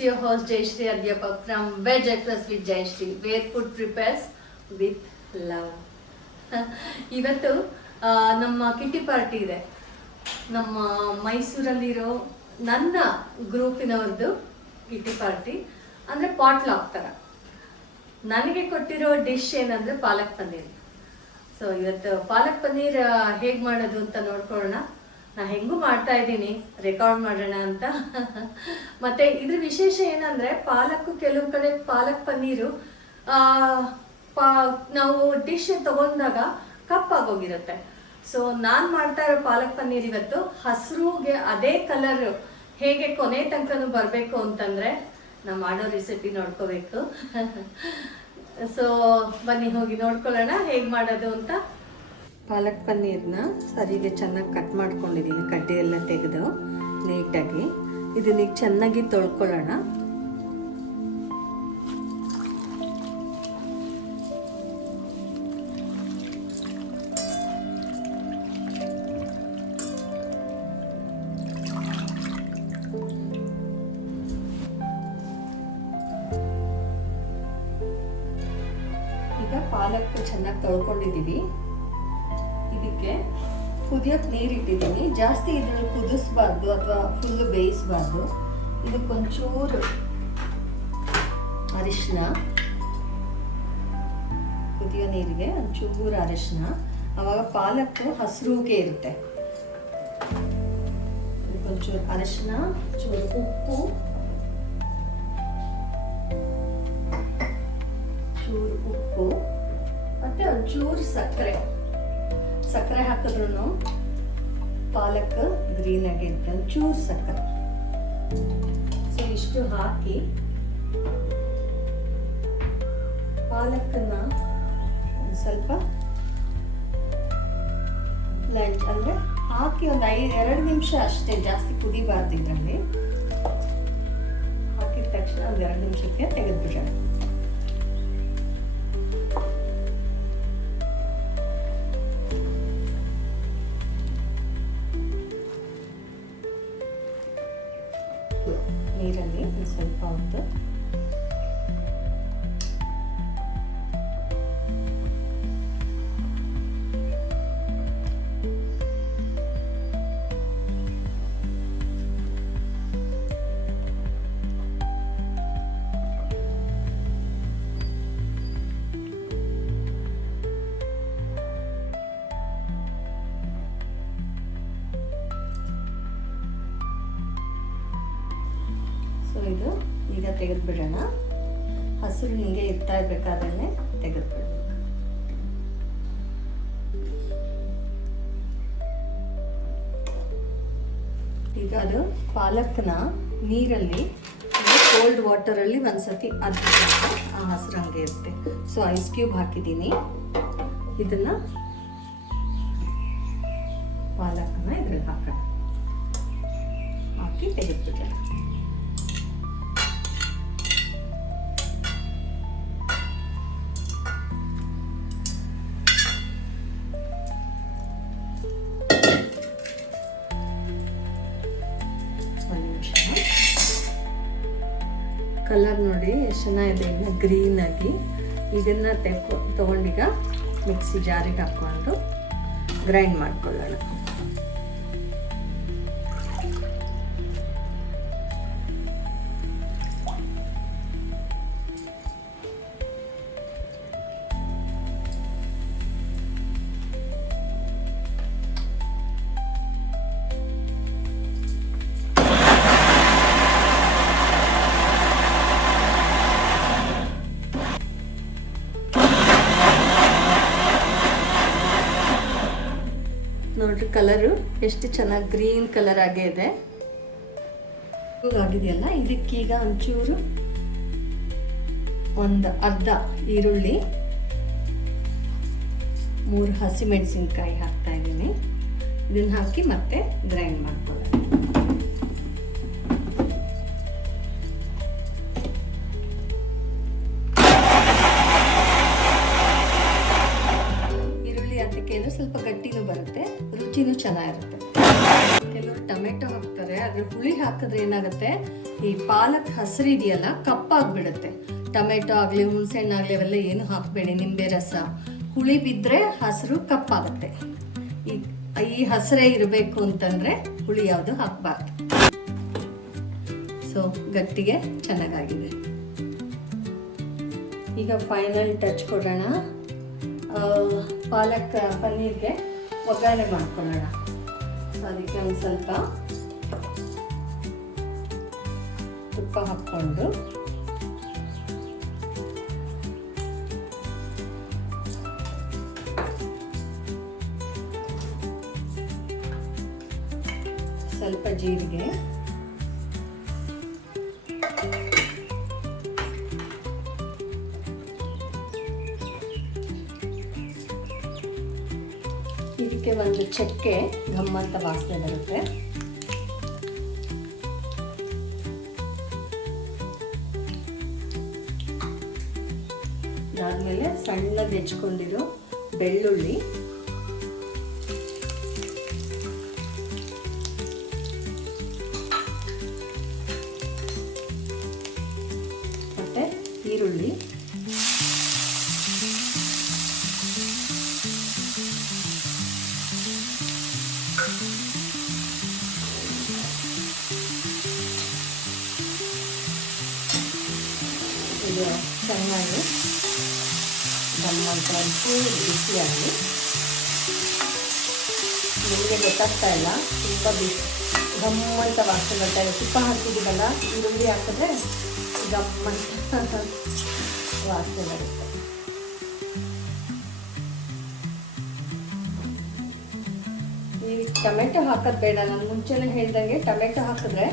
is your host Jayashree Adyapa from Veg Express with Jayashree, where food prepares with love. ಇವತ್ತು ನಮ್ಮ kitty party ಇದೆ. ನಮ್ಮ ಮೈಸೂರಲ್ಲಿರೋ ನನ್ನ ಗ್ರೂಪಿನವ್ರದ್ದು kitty party ಅಂದರೆ ಪಾಟ್ಲಾಕ್ ಥರ. ನನಗೆ ಕೊಟ್ಟಿರೋ ಡಿಶ್ ಏನಂದರೆ ಪಾಲಕ್ ಪನ್ನೀರ್. ಸೊ ಇವತ್ತು ಪಾಲಕ್ ಪನ್ನೀರ್ ಹೇಗೆ ಮಾಡೋದು ಅಂತ ನೋಡ್ಕೊಳ್ಳೋಣ. ನಾನು ಹೆಂಗೂ ಮಾಡ್ತಾ ಇದ್ದೀನಿ, ರೆಕಾರ್ಡ್ ಮಾಡೋಣ ಅಂತ. ಮತ್ತು ಇದ್ರ ವಿಶೇಷ ಏನಂದರೆ ಪಾಲಕ್ಕು ಕೆಲವು ಕಡೆ ಪಾಲಕ್ ಪನ್ನೀರು ನಾವು ಡಿಶ್ ತಗೊಂಡಾಗ ಕಪ್ಪಾಗೋಗಿರುತ್ತೆ. ಸೊ ನಾನು ಮಾಡ್ತಾ ಇರೋ ಪಾಲಕ್ ಪನ್ನೀರ್ ಇವತ್ತು ಹಸಿರುಗೆ ಅದೇ ಕಲರ್ ಹೇಗೆ ಕೊನೆ ತನಕನೂ ಬರಬೇಕು ಅಂತಂದರೆ ನಾವು ಮಾಡೋ ರೆಸಿಪಿ ನೋಡ್ಕೋಬೇಕು. ಸೊ ಬನ್ನಿ ಹೋಗಿ ನೋಡ್ಕೊಳ್ಳೋಣ ಹೇಗೆ ಮಾಡೋದು ಅಂತ. ಪಾಲಕ್ ಪನ್ನೀರ್ನ ಸರಿಗೆ ಚೆನ್ನಾಗಿ ಕಟ್ ಮಾಡ್ಕೊಂಡಿದ್ದೀನಿ, ಕಡ್ಡಿ ಎಲ್ಲ ತೆಗೆದು ನೀಟಾಗಿ. ಇದನ್ನ ಚೆನ್ನಾಗಿ ತೊಳ್ಕೊಳ್ಳೋಣ. ಈಗ ಪಾಲಕ್ ಚೆನ್ನಾಗಿ ತೊಳ್ಕೊಂಡಿದ್ದೀವಿ. ಇದಕ್ಕೆ ಕುದಿಯೋಕ್ಕೆ ನೀರು ಇಟ್ಟಿದ್ದೀನಿ. ಜಾಸ್ತಿ ಇದನ್ನು ಕುದಿಸ್ಬಾರ್ದು ಅಥವಾ ಫುಲ್ಲು ಬೇಯಿಸಬಾರ್ದು. ಇದಕ್ಕೊಂಚೂರು ಅರಿಶಿನ, ಕುದಿಯೋ ನೀರಿಗೆ ಒಂಚೂರು ಅರಿಶಿನ, ಆವಾಗ ಪಾಲಕ್ಕು ಹಸಿರುಗೆ ಇರುತ್ತೆ. ಇದಕ್ಕೊಂಚೂರು ಅರಿಶಿನ, ಚೂರು ಉಪ್ಪು, ಮತ್ತು ಒಂಚೂರು ಸಕ್ಕರೆ ಹಾಕಿದ್ರು ಪಾಲಕ್ ಗ್ರೀನ್ ಆಗಿರುತ್ತೆ. ಒಂಚೂರು ಸಕ್ಕರೆ. ಸೊ ಇಷ್ಟು ಹಾಕಿ ಪಾಲಕ್ಕನ್ನ ಒಂದು ಸ್ವಲ್ಪ ಲಂಚ್ ಅಂದರೆ ಹಾಕಿ ಒಂದು 2 ನಿಮಿಷ ಅಷ್ಟೇ, ಜಾಸ್ತಿ ಕುದಿಬಾರ್ದು. ಇದರಲ್ಲಿ ಹಾಕಿದ ತಕ್ಷಣ ಒಂದು 2 ನಿಮಿಷಕ್ಕೆ ತೆಗೆದುಬಿಡೋಣ. ನೀರಲ್ಲಿ ಸ್ವಲ್ಪ ಹೊತ್ತು ಇದು ಈಗ ತೆಗೆದುಬಿಡೋಣ. ಹಸಿರು ಹಿಂಗೆ ಇರ್ತಾ ಇರ್ಬೇಕಾದ್ರೆ ತೆಗೆದುಬಿಡೋಣ. ಈಗ ಅದು ಪಾಲಕ್ನ ನೀರಲ್ಲಿ ಕೋಲ್ಡ್ ವಾಟರಲ್ಲಿ ಒಂದ್ಸತಿ ಅದ್ಬಿಟ್ಟು ಆ ಹಸಿರು ಹಂಗೆ ಇರುತ್ತೆ. ಸೊ ಐಸ್ ಕ್ಯೂಬ್ ಹಾಕಿದ್ದೀನಿ. ಇದನ್ನು ಪಾಲಕ್ನ ಇದ್ರಲ್ಲಿ ಹಾಕೋಣ. ಹಾಕಿ ತೆಗೆದುಬಿಡೋಣ. ಕಲರ್ ನೋಡಿ ಎಷ್ಟು ಚೆನ್ನಾಗಿದೆ, ಇನ್ನು ಗ್ರೀನ್ ಆಗಿ. ಇದನ್ನು ತಗೊಂಡೀಗ ಮಿಕ್ಸಿ ಜಾರಿಗೆ ಹಾಕ್ಕೊಂಡು ಗ್ರೈಂಡ್ ಮಾಡ್ಕೊಳ್ಳೋಣ. ನೋಡ್ರಿ ಕಲರು ಎಷ್ಟು ಚೆನ್ನಾಗಿ ಗ್ರೀನ್ ಕಲರ್ ಆಗೇ ಇದೆ. ಆಗಿದೆಯಲ್ಲ, ಇದಕ್ಕೀಗ ಒಂಚೂರು ಒಂದು ಅರ್ಧ ಈರುಳ್ಳಿ, 3 ಹಸಿಮೆಣಸಿನ್ಕಾಯಿ ಹಾಕ್ತಾ ಇದ್ದೀನಿ. ಇದನ್ನು ಹಾಕಿ ಮತ್ತೆ ಗ್ರೈಂಡ್ ಮಾಡ್ಕೊಳ್ಳೋಣ. ಈರುಳ್ಳಿ ಅದಕ್ಕೆ ಸ್ವಲ್ಪ ಗಟ್ಟಿನೂ ಬರುತ್ತೆ, ರುಚಿನೂ ಚೆನ್ನಾಗಿರುತ್ತೆ. ಕೆಲವರು ಟೊಮೆಟೊ ಹಾಕ್ತಾರೆ, ಆದರೆ ಹುಳಿ ಹಾಕಿದ್ರೆ ಏನಾಗುತ್ತೆ, ಈ ಪಾಲಕ್ ಹಸಿರು ಇದೆಯಲ್ಲ ಕಪ್ಪಾಗ್ಬಿಡುತ್ತೆ. ಟೊಮೆಟೊ ಆಗಲಿ ಹುಣಸೆಹಣ್ಣು ಆಗಲಿ ಅವೆಲ್ಲ ಏನು ಹಾಕಬೇಡಿ, ನಿಂಬೆ ರಸ. ಹುಳಿ ಬಿದ್ದರೆ ಹಸಿರು ಕಪ್ಪಾಗುತ್ತೆ. ಈ ಹಸಿರೇ ಇರಬೇಕು ಅಂತಂದರೆ ಹುಳಿ ಯಾವುದು ಹಾಕಬಾರ್ದು. ಸೊ ಗಟ್ಟಿಗೆ ಚೆನ್ನಾಗಾಗಿದೆ. ಈಗ ಫೈನಲ್ ಟಚ್ ಕೊಡೋಣ. ಪಾಲಕ್ ಪನ್ನೀರ್ಗೆ ಒಗ್ಗರಣೆ ಮಾಡ್ಕೊಳ್ಳೋಣ. ಅದಕ್ಕೆ ಒಂದು ಸ್ವಲ್ಪ ತುಪ್ಪ ಹಾಕ್ಕೊಂಡು ಸ್ವಲ್ಪ ಜೀರಿಗೆ, ಇದಕ್ಕೆ ಒಂದು ಚಕ್ಕೆ ಘಮ್ ಅಂತ ವಾಸನೆ ಬರುತ್ತೆ. ಅದಾದ್ಮೇಲೆ ಸಣ್ಣಗೆ ಹೆಚ್ಕೊಂಡಿರೋ ಬೆಳ್ಳುಳ್ಳಿ, ಮತ್ತೆ ಈರುಳ್ಳಿ, ಇದು ಚೆನ್ನಾಗಿ ಗಮ್ಮಂತ ಬಿಸಿಯಾಗಿ. ನಿಮಗೆ ಗೊತ್ತಾಗ್ತಾ ಇಲ್ಲ, ತುಂಬ ಗಮ್ಮಂತ ವಾಸನೆ ಬರ್ತಾ ಇದೆ. ತುಪ್ಪ ಹಾಕಿದ್ದೀವಲ್ಲ, ಈರುಳ್ಳಿ ಹಾಕಿದ್ರೆ ಗಮ್ಮಂತ ವಾಸನೆ ಬರುತ್ತೆ. ಈ ಟೊಮೆಟೊ ಹಾಕೋದು ಬೇಡ, ನಾನು ಮುಂಚೆನೇ ಹೇಳ್ದಂಗೆ ಟೊಮೆಟೊ ಹಾಕಿದ್ರೆ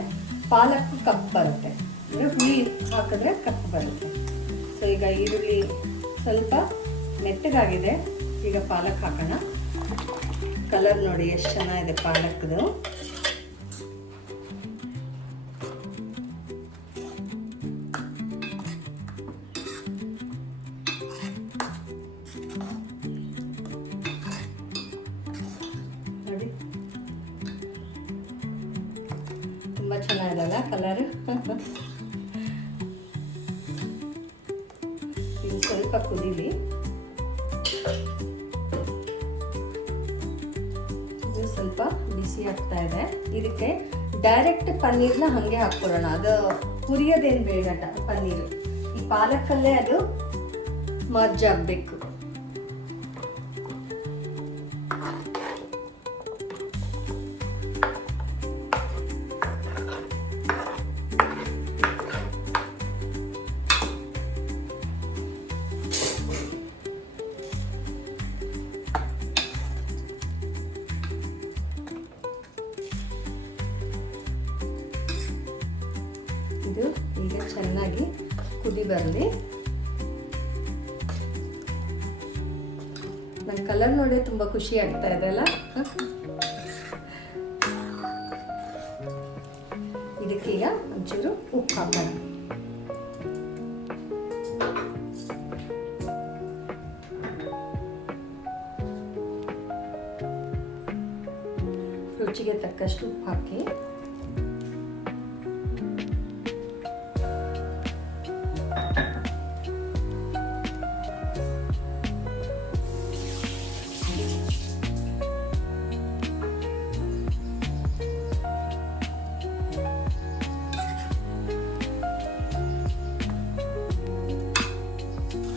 ಪಾಲಕ್ ಕಪ್ಪು ಬರುತ್ತೆ, ಅಂದರೆ ಹುಳಿ ಹಾಕಿದ್ರೆ ಕಪ್ಪು ಬರುತ್ತೆ. ಸೊ ಈಗ ಈರುಳ್ಳಿ ಸ್ವಲ್ಪ ಮೆತ್ತಗಾಗಿದೆ. ಈಗ ಪಾಲಕ್ ಹಾಕೋಣ. ಕಲರ್ ನೋಡಿ ಎಷ್ಟು ಚೆನ್ನಾಗಿದೆ ಪಾಲಕ್ದು. ನೋಡಿ ತುಂಬ ಚೆನ್ನಾಗಿದಲ್ಲ ಕಲರ್. ಇದು ಸ್ವಲ್ಪ ಕುದೀಲಿ. ಇದು ಸ್ವಲ್ಪ ಬಿಸಿ ಆಗ್ತಾ ಇದೆ. ಇದಕ್ಕೆ ಡೈರೆಕ್ಟ್ ಪನ್ನೀರ್ನ ಹಾಗೆ ಹಾಕ್ಕೊಳ್ಳೋಣ. ಅದು ಹುರಿಯೋದೇನು ಬೇಡ ಪನ್ನೀರು. ಈ ಪಾಲಕಲ್ಲೇ ಅದು ಮರ್ಜ್ ಆಗಬೇಕು. ಇದು ಈಗ ಚೆನ್ನಾಗಿ ಕುದಿ ಬರಲಿ. ನನ್ನ ಕಲರ್ ನೋಡಿ ತುಂಬ ಖುಷಿ ಆಗ್ತಾ ಇದೆ ಅಲ್ಲ. ಇದಕ್ಕೀಗ ಒಂಚೂರು ಉಪ್ಪು ಹಾಕೋಣ. ರುಚಿಗೆ ತಕ್ಕಷ್ಟು ಉಪ್ಪು ಹಾಕಿ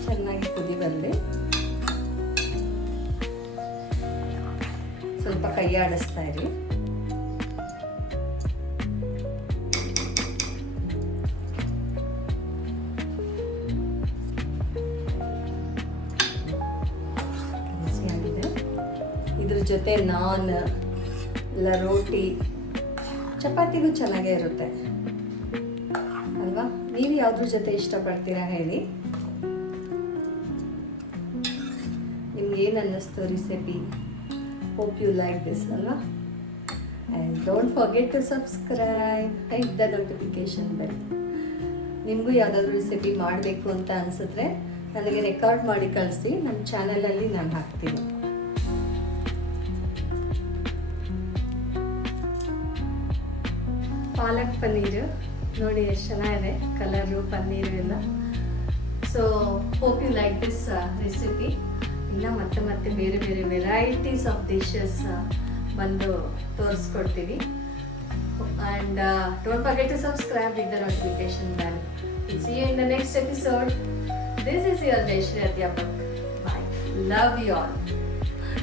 ಚೆನ್ನಾಗಿ ಕುದಿ ಬರಲಿ. ಸ್ವಲ್ಪ ಕೈ ಆಡಿಸ್ತಾ ಇರಿ. ಇದ್ರ ಜೊತೆ ನಾನ್ ಇಲ್ಲ ರೋಟಿ ಚಪಾತಿಗೂ ಚೆನ್ನಾಗೇ ಇರುತ್ತೆ ಅಲ್ವಾ. ನೀವು ಯಾವ್ದ್ರ ಜೊತೆ ಇಷ್ಟಪಡ್ತೀರಾ ಹೇಳಿ. ನಿಮ್ಗೆ ಏನು ಅನ್ನಿಸ್ತು recipe? Hope you like this ಅಲ್ವಾ. And don't forget to subscribe, hit the notification bell. ನಿಮಗೂ ಯಾವುದಾದ್ರೂ ರೆಸಿಪಿ ಮಾಡಬೇಕು ಅಂತ ಅನಿಸಿದ್ರೆ ನನಗೆ ರೆಕಾರ್ಡ್ ಮಾಡಿ ಕಳಿಸಿ, ನಮ್ಮ ಚಾನಲಲ್ಲಿ ನಾನು ಹಾಕ್ತೀನಿ. ಪಾಲಕ್ ಪನ್ನೀರು ನೋಡಿ ಎಷ್ಟು ಚೆನ್ನಾಗಿದೆ ಕಲರು ಪನ್ನೀರು ಎಲ್ಲ. So hope you like this recipe. ಇನ್ನು ಮತ್ತೆ ಮತ್ತೆ ಬೇರೆ ಬೇರೆ ವೆರೈಟೀಸ್ ಆಫ್ ಡಿಶಸ್ ಬಂದು ತೋರಿಸ್ಕೊಡ್ತೀವಿ. And don't forget to subscribe with the notification bell. We'll see you in the next episode. This is your Jayashree Adhyapak. Bye. Love you all.